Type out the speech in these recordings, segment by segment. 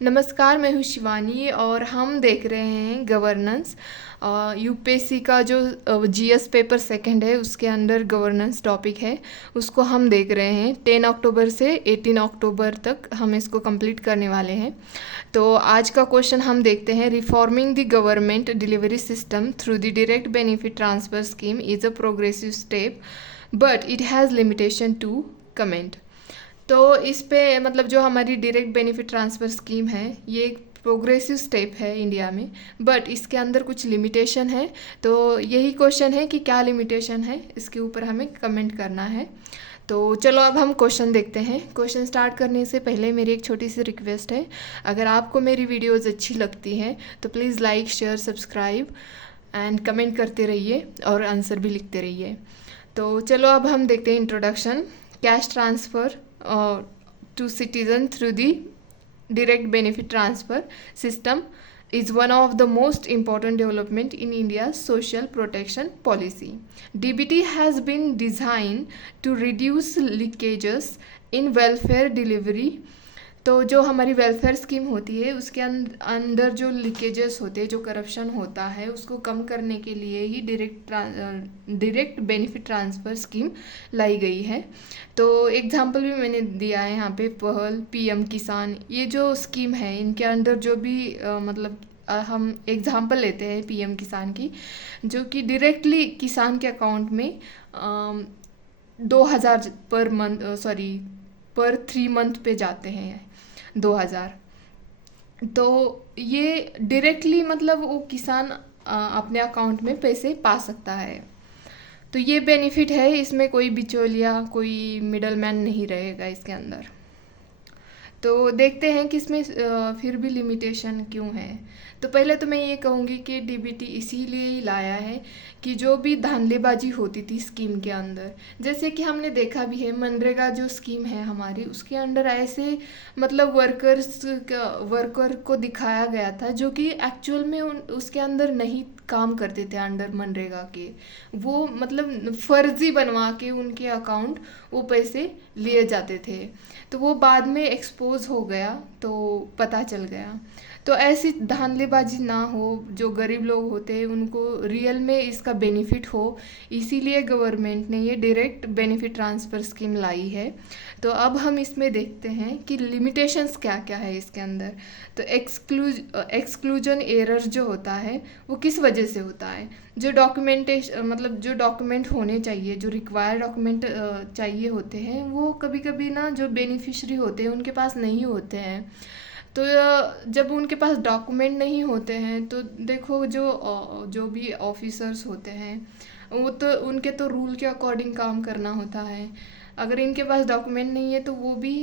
नमस्कार, मैं हूँ शिवानी और हम देख रहे हैं गवर्नेंस। यूपीएससी का जो जीएस पेपर सेकंड है उसके अंदर गवर्नेंस टॉपिक है, उसको हम देख रहे हैं। 10 अक्टूबर से 18 अक्टूबर तक हम इसको कंप्लीट करने वाले हैं। तो आज का क्वेश्चन हम देखते हैं। Reforming the government delivery system through the direct benefit transfer scheme is a progressive step but it has limitation to comment. तो इस पे मतलब जो हमारी डायरेक्ट बेनिफिट ट्रांसफ़र स्कीम है ये एक प्रोग्रेसिव स्टेप है इंडिया में, बट इसके अंदर कुछ लिमिटेशन है। तो यही क्वेश्चन है कि क्या लिमिटेशन है, इसके ऊपर हमें कमेंट करना है। तो चलो अब हम क्वेश्चन देखते हैं। क्वेश्चन स्टार्ट करने से पहले मेरी एक छोटी सी रिक्वेस्ट है, अगर आपको मेरी वीडियोज़ अच्छी लगती हैं तो please like share subscribe and comment करते रहिए और आंसर भी लिखते रहिए। तो चलो अब हम देखते हैं introduction. Cash transfer to citizen through the direct benefit transfer system is one of the most important development in India's social protection policy. DBT has been designed to reduce leakages in welfare delivery। तो जो हमारी welfare scheme होती है उसके अंदर जो leakages होते हैं, जो करप्शन होता है, उसको कम करने के लिए ही डायरेक्ट बेनिफिट ट्रांसफ़र स्कीम लाई गई है। तो एग्जांपल भी मैंने दिया है यहाँ पे, पहल, पीएम किसान, ये जो स्कीम है इनके अंदर जो भी हम एग्जांपल लेते हैं पीएम किसान की, जो कि डायरेक्टली किसान के अकाउंट में 2000 पर 3 मंथ पे जाते हैं 2000। तो ये डायरेक्टली मतलब वो किसान अपने अकाउंट में पैसे पा सकता है। तो ये बेनिफिट है, इसमें कोई बिचौलिया, कोई मिडलमैन नहीं रहेगा इसके अंदर। तो देखते हैं कि इसमें फिर भी लिमिटेशन क्यों है। तो पहले तो मैं ये कहूँगी कि डीबीटी इसीलिए ही लाया है कि जो भी धांधलीबाजी होती थी स्कीम के अंदर, जैसे कि हमने देखा भी है मनरेगा जो स्कीम है हमारी, उसके अंदर ऐसे मतलब वर्कर को दिखाया गया था जो कि एक्चुअल में उसके अंदर नहीं काम करते थे अंडर मनरेगा के। वो मतलब फर्जी बनवा के उनके अकाउंट वो पैसे लिए जाते थे। तो वो बाद में एक्सपोज हो गया, तो पता चल गया। तो ऐसी धांधलीबाजी ना हो, जो गरीब लोग होते हैं उनको रियल में इसका बेनिफिट हो, इसीलिए गवर्नमेंट ने ये डायरेक्ट बेनिफिट ट्रांसफ़र स्कीम लाई है। तो अब हम इसमें देखते हैं कि लिमिटेशंस क्या क्या है इसके अंदर। तो एक्सक्लूजन एरर जो होता है वो किस वजह से होता है, जो डॉक्यूमेंटेशन मतलब जो डॉक्यूमेंट होने चाहिए, जो रिक्वायर्ड डॉक्यूमेंट चाहिए होते हैं, वो कभी कभी ना जो बेनिफिशरी होते हैं उनके पास नहीं होते हैं। तो जब उनके पास डॉक्यूमेंट नहीं होते हैं तो देखो जो भी ऑफिसर्स होते हैं वो तो उनके तो रूल के अकॉर्डिंग काम करना होता है। अगर इनके पास डॉक्यूमेंट नहीं है तो वो भी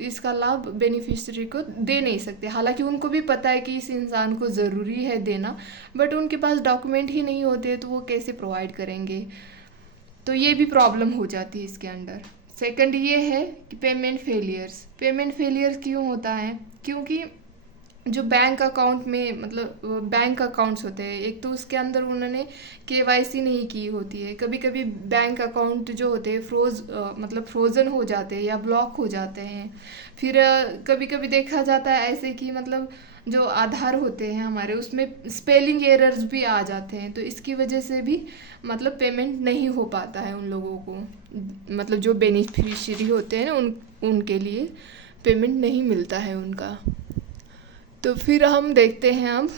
इसका लाभ बेनिफिशरी को दे नहीं सकते, हालांकि उनको भी पता है कि इस इंसान को ज़रूरी है देना, बट उनके पास डॉक्यूमेंट ही नहीं होते तो वो कैसे प्रोवाइड करेंगे। तो ये भी प्रॉब्लम हो जाती है इसके अंदर। सेकंड ये है कि पेमेंट फेलियर्स क्यों होता है, क्योंकि जो बैंक अकाउंट में मतलब बैंक अकाउंट्स होते हैं, एक तो उसके अंदर उन्होंने केवाईसी नहीं की होती है। कभी कभी बैंक अकाउंट जो होते हैं मतलब फ्रोज़न हो जाते हैं या ब्लॉक हो जाते हैं। फिर कभी कभी देखा जाता है ऐसे कि मतलब जो आधार होते हैं हमारे, उसमें स्पेलिंग एरर्स भी आ जाते हैं। तो इसकी वजह से भी मतलब पेमेंट नहीं हो पाता है उन लोगों को, मतलब जो बेनिफिशियरी होते हैं ना उनके लिए पेमेंट नहीं मिलता है उनका। तो फिर हम देखते हैं अब,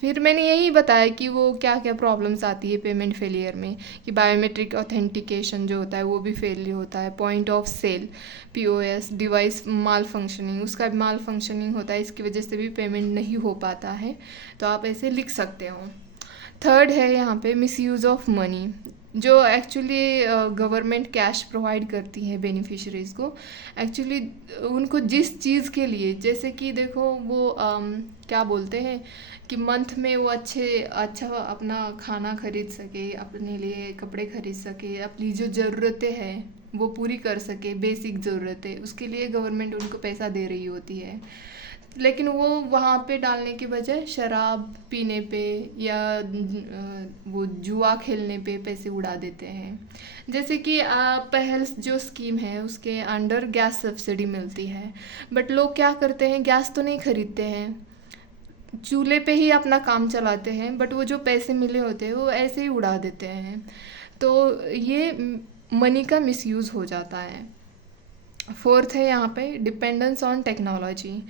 फिर मैंने यही बताया कि वो क्या क्या प्रॉब्लम्स आती है पेमेंट फेलियर में, कि बायोमेट्रिक ऑथेंटिकेशन जो होता है वो भी फेल होता है, point of sale POS device malfunctioning, उसका भी माल फंक्शनिंग होता है, इसकी वजह से भी पेमेंट नहीं हो पाता है। तो आप ऐसे लिख सकते हो। थर्ड है यहाँ पे मिसयूज़ ऑफ मनी, जो एक्चुअली गवर्नमेंट कैश प्रोवाइड करती है बेनिफिशरीज़ को। एक्चुअली उनको जिस चीज़ के लिए, जैसे कि देखो वो क्या बोलते हैं कि मंथ में वो अच्छा अपना खाना खरीद सके, अपने लिए कपड़े खरीद सके, अपनी जो ज़रूरतें हैं वो पूरी कर सके, बेसिक ज़रूरतें, उसके लिए गवर्नमेंट उनको पैसा दे रही होती है। लेकिन वो वहाँ पे डालने की बजाय शराब पीने पे या वो जुआ खेलने पे पैसे उड़ा देते हैं। जैसे कि पहल जो स्कीम है उसके अंडर गैस सब्सिडी मिलती है, बट लोग क्या करते हैं, गैस तो नहीं खरीदते हैं, चूल्हे पे ही अपना काम चलाते हैं, बट वो जो पैसे मिले होते हैं वो ऐसे ही उड़ा देते हैं। तो ये मनी का मिसयूज़ हो जाता है। फोर्थ है यहाँ पे डिपेंडेंस ऑन टेक्नोलॉजी।